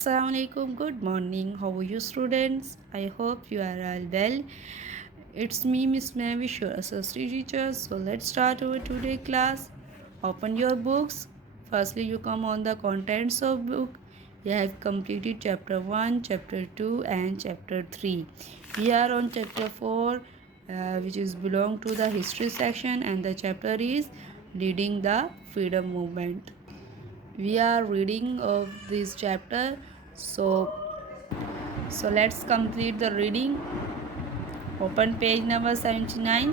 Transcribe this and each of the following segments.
Assalamualaikum. Good morning. How are you, students? I hope you are all well. It's me, Miss Mavish, your associate teacher. So let's start our today class. Open your books. Firstly, you come on the contents of book. You have completed chapter 1, chapter 2, and chapter 3. We are on chapter 4, which is belong to the history section, and the chapter is leading the freedom movement. We are reading of this chapter, so let's complete the reading. Open page number 79.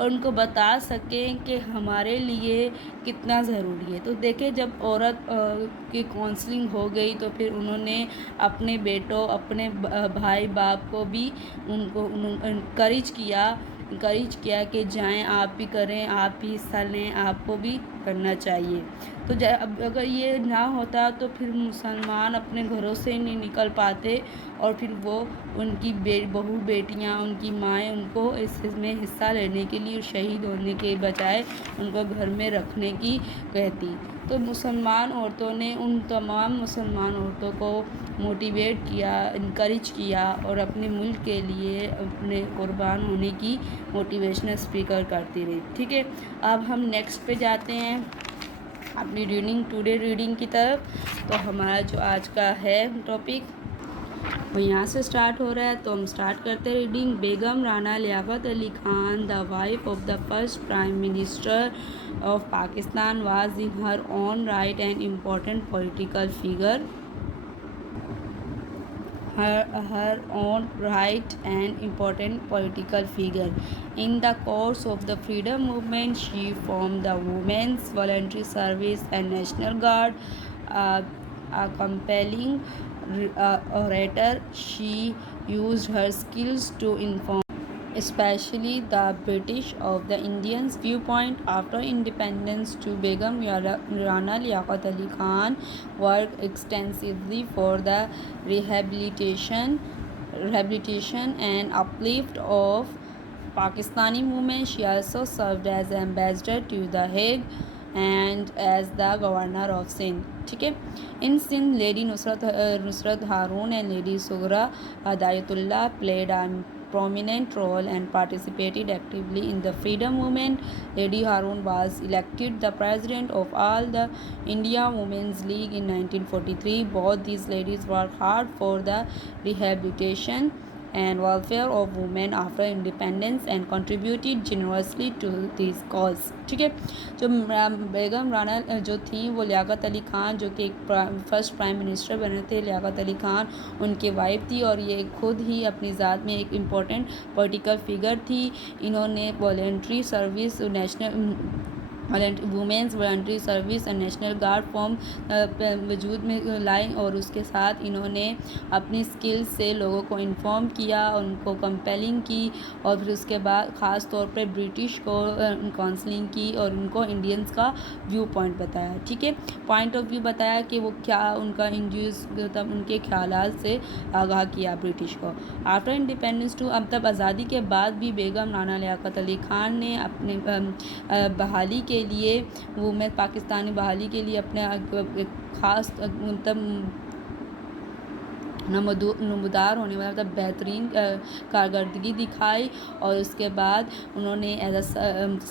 اور ان کو بتا سکیں کہ ہمارے لیے کتنا ضروری ہے. تو دیکھیں جب عورت کی کونسلنگ ہو گئی تو پھر انہوں نے اپنے بیٹوں اپنے بھائی باپ کو بھی ان کو انکریج کیا کہ جائیں آپ بھی کریں, آپ بھی حصہ لیں, آپ کو بھی کرنا چاہیے. تو اگر یہ نہ ہوتا تو پھر مسلمان اپنے گھروں سے نہیں نکل پاتے اور پھر وہ ان کی بہو بیٹیاں ان کی مائیں ان کو اس میں حصہ لینے کے لیے شہید ہونے کے بجائے ان کو گھر میں رکھنے کی کہتی. تو مسلمان عورتوں نے ان تمام مسلمان عورتوں کو موٹیویٹ کیا, انکریج کیا اور اپنے ملک کے لیے اپنے قربان ہونے کی موٹیویشنل اسپیکر کرتی رہی. ٹھیک ہے, اب ہم نیکسٹ پہ جاتے ہیں اپنی ٹوڈے ریڈنگ کی طرف. تو ہمارا جو آج کا ہے ٹاپک وہ یہاں سے سٹارٹ ہو رہا ہے. تو ہم سٹارٹ کرتے reading. Begum Rana Liaquat Ali Khan, the wife of the first prime minister of Pakistan, was in her own right and important political figure. Her own right and important political figure. In the course of the freedom movement, she formed the Women's Voluntary Service and National Guard. A compelling orator, she used her skills to inform especially the British of the Indians' viewpoint. After independence too, Begum Rana Liaquat Ali Khan worked extensively for the rehabilitation and uplift of Pakistani women. She also served as ambassador to The Hague and as the governor of Sindh. ٹھیک ہے. In Sindh, Lady Nusrat Harun and Lady Sughra Hidayatullah played a prominent role and participated actively in the freedom movement. Lady Harun was elected the president of all the India Women's League in 1943. Both these ladies worked hard for the rehabilitation and welfare of women after independence and contributed generously to this cause. ٹھیک ہے. جو بیگم رانا جو تھیں وہ لیاقت علی خان جو کہ ایک first prime minister بنے تھے, لیاقت علی خان ان کی وائف تھی اور یہ خود ہی اپنی ذات میں ایک امپورٹنٹ پولیٹیکل فگر تھی. انہوں نے voluntary service women's voluntary service اور نیشنل گارڈ فارم وجود میں لائیں اور اس کے ساتھ انہوں نے اپنی اسکل سے لوگوں کو انفارم کیا, ان کو کمپیلنگ کی اور پھر اس کے بعد خاص طور پہ برٹش کو کاؤنسلنگ کی اور ان کو انڈینس کا ویو پوائنٹ بتایا. ٹھیک ہے, پوائنٹ آف ویو بتایا کہ وہ کیا ان کا ان کے خیالات سے آگاہ کیا برٹش کو. آفٹر انڈیپینڈنس ٹو, اب تب آزادی کے بعد بھی بیگم رانا لیاقت علی خان نے اپنے بحالی کے لیے پاکستانی بحالی کے لیے اپنے خاص نمودار ہونے والا مطلب بہترین کارکردگی دکھائی اور اس کے بعد انہوں نے ایز اے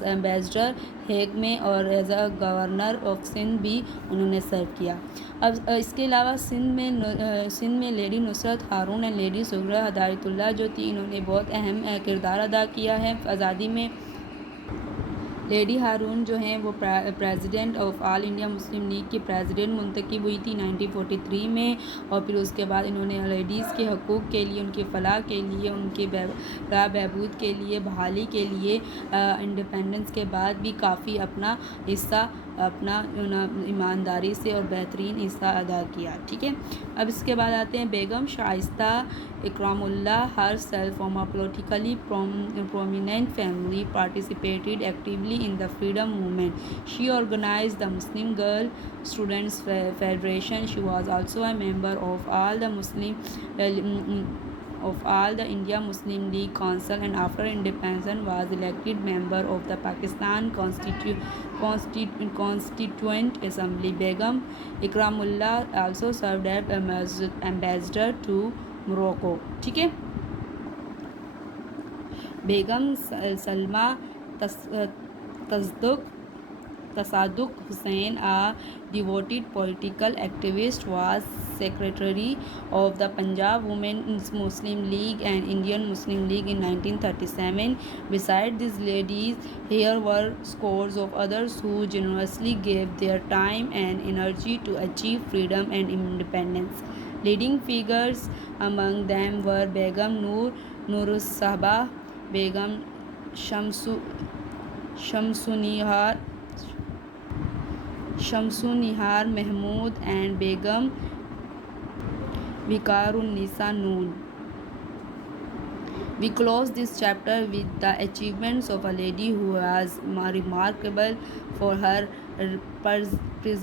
ایمبیسڈر ہیگ میں اور as a governor of Sindh بھی انہوں نے سرو کیا. اب اس کے علاوہ سندھ میں لیڈی نصرت ہارون اور لیڈی سغرا ہدایت اللہ جو تھی انہوں نے بہت اہم کردار ادا کیا ہے آزادی میں. لیڈی ہارون جو ہیں وہ president of all India Muslim league کی پریزیڈنٹ منتخب ہوئی تھی 1943 میں اور پھر اس کے بعد انہوں نے لیڈیز کے حقوق کے لیے, ان کی فلاح کے لیے, ان کے فلاح بہبود کے لیے, بحالی کے لیے انڈیپینڈنس کے بعد بھی کافی اپنا حصہ اپنا ایمانداری سے اور بہترین حصہ ادا کیا. ٹھیک ہے, اب اس کے بعد آتے ہیں Begum Shaista Ikramullah. Her self from a politically prominent family, participated actively in the freedom movement. She organized the Muslim Girl Students Federation. She was also a member of all the India Muslim League Council and after independence was elected member of the Pakistan Constituent Assembly. Begum Ikramullah also served as ambassador to Morocco. ٹھیک ہے. بیگم سلمہ تصادق حسین, a devoted political activist, was secretary of the Punjab Women's Muslim League and Indian Muslim League in 1937. Besides these ladies, here were scores of others who generously gave their time and energy to achieve freedom and independence. Leading figures among them were Begum Noorus Sahba, Begum Shamsu Nihar Mahmood and Begum Vikarun-Nisa Noon. We close this chapter with the achievements of a lady who was remarkable for her perseverance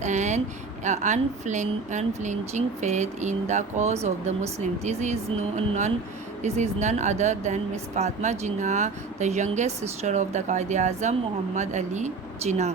and unflinching faith in the cause of the Muslims. This is none other than Miss Fatima Jinnah, the youngest sister of the Quaid-e-Azam Muhammad Ali Jinnah.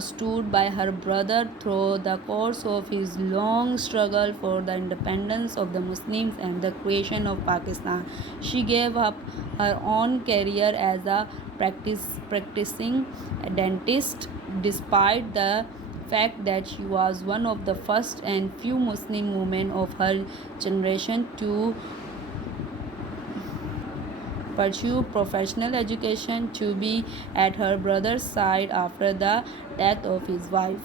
stood by her brother through the course of his long struggle for the independence of the Muslims and the creation of Pakistan. She gave up her own career as a practicing dentist despite the fact that she was one of the first and few Muslim women of her generation to pursue professional education, to be at her brother's side after the death of his wife.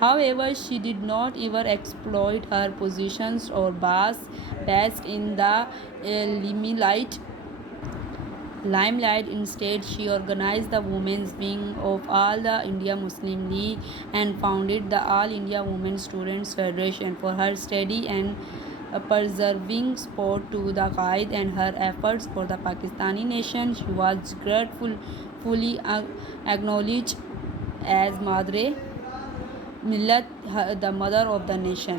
However, she did not ever exploit her positions or bask in the limelight. Instead, she organized the women's wing of All the India Muslim League and founded the All India Women Students Federation. For her steady and persevering support to the Qaid and her efforts for the Pakistani nation, she was gratefully acknowledged as Madre Millat, the mother of the nation.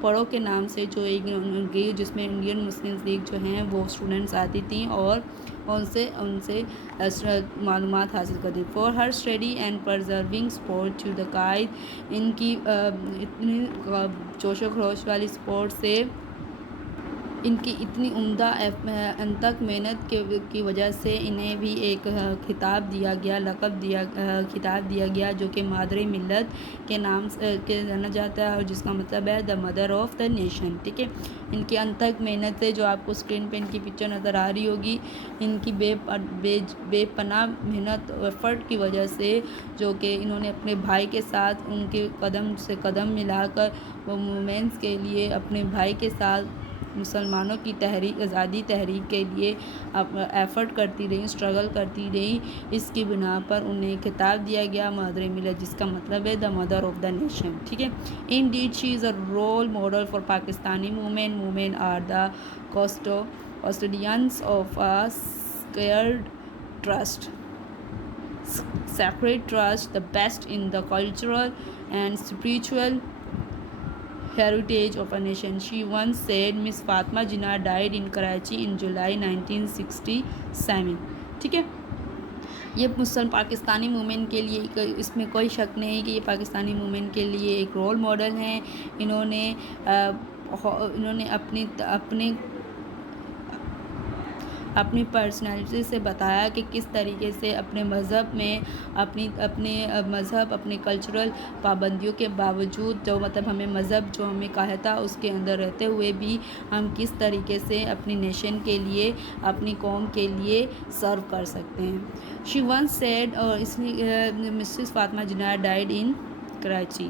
پڑھو کے نام سے جو ایک جس میں Indian Muslim league جو ہیں وہ اسٹوڈنٹس آتی تھیں اور ان سے معلومات حاصل کرتی. For her study and preserving support to the Quaid. ان کی اتنی جوش و خروش والی اسپورٹ سے ان کی اتنی عمدہ انتھک محنت کی وجہ سے انہیں بھی ایک خطاب دیا گیا جو کہ مادر ملت کے نام کے جانا جاتا ہے اور جس کا مطلب ہے the mother of the nation. ٹھیک ہے. ان کی انتھک محنت سے جو آپ کو اسکرین پہ ان کی پکچر نظر آ رہی ہوگی, ان کی بے پناہ محنت ایفرٹ کی وجہ سے جو کہ انہوں نے اپنے بھائی کے ساتھ ان کے قدم سے قدم ملا کر وہ مومنٹس کے لیے اپنے بھائی کے ساتھ مسلمانوں کی آزادی تحریک کے لیے ایفرٹ کرتی رہی, اسٹرگل کرتی رہی. اس کی بنا پر انہیں خطاب دیا گیا مادر ملت, جس کا مطلب ہے the mother of the nation. ٹھیک ہے. Indeed, she is a role model for Pakistani women. Women are the custodians of a sacred trust, the best in the cultural and spiritual heritage of a nation. She once said, Miss Fatma Jinnah died in Karachi in July 1967. ٹھیک ہے. یہ Pakistani women کے لیے اس میں کوئی شک نہیں کہ یہ پاکستانی وومن کے لیے ایک رول ماڈل ہیں. انہوں نے اپنی پرسنالٹی سے بتایا کہ کس طریقے سے اپنے مذہب میں اپنے کلچرل پابندیوں کے باوجود جو مطلب ہمیں مذہب جو ہمیں کہا تھا اس کے اندر رہتے ہوئے بھی ہم کس طریقے سے اپنی نیشن کے لیے اپنی قوم کے لیے سرو کر سکتے ہیں. She once said, Mrs Fatima Jinnah died in Karachi.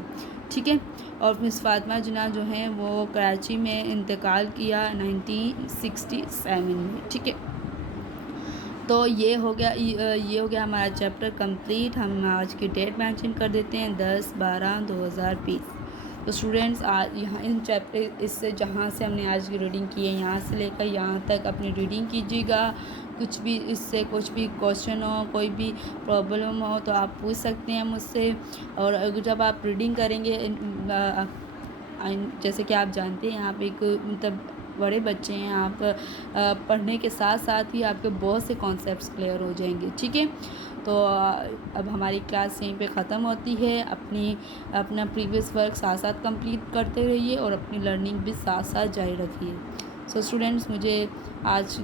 ٹھیک ہے. اور مس فاطمہ جناح جو ہیں وہ کراچی میں انتقال کیا 1967 میں. ٹھیک ہے. تو یہ ہو گیا ہمارا چیپٹر کمپلیٹ. ہم آج کی ڈیٹ مینشن کر دیتے ہیں 10/12/2020. تو اسٹوڈینٹس یہاں اس سے جہاں سے ہم نے آج کی ریڈنگ کی ہے یہاں سے لے کر یہاں تک اپنی ریڈنگ کیجیے گا. کچھ بھی اس سے کچھ بھی کوشچن ہو, کوئی بھی پرابلم ہو تو آپ پوچھ سکتے ہیں مجھ سے. اور جب آپ ریڈنگ کریں گے, جیسے کہ آپ جانتے ہیں آپ ایک مطلب بڑے بچے ہیں, آپ پڑھنے کے ساتھ ساتھ ہی آپ کے بہت سے کانسیپٹس کلیئر ہو جائیں گے. ٹھیک ہے. تو اب ہماری کلاس یہیں پہ ختم ہوتی ہے. اپنا پریویس ورک ساتھ ساتھ کمپلیٹ کرتے رہیے اور اپنی لرننگ بھی ساتھ ساتھ جاری رکھیے. سو اسٹوڈینٹس آج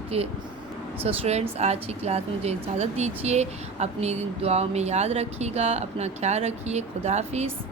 کی کلاس میں مجھے اجازت دیجیے. اپنی دعاؤں میں یاد رکھیے گا. اپنا خیال رکھیے. خدا حافظ.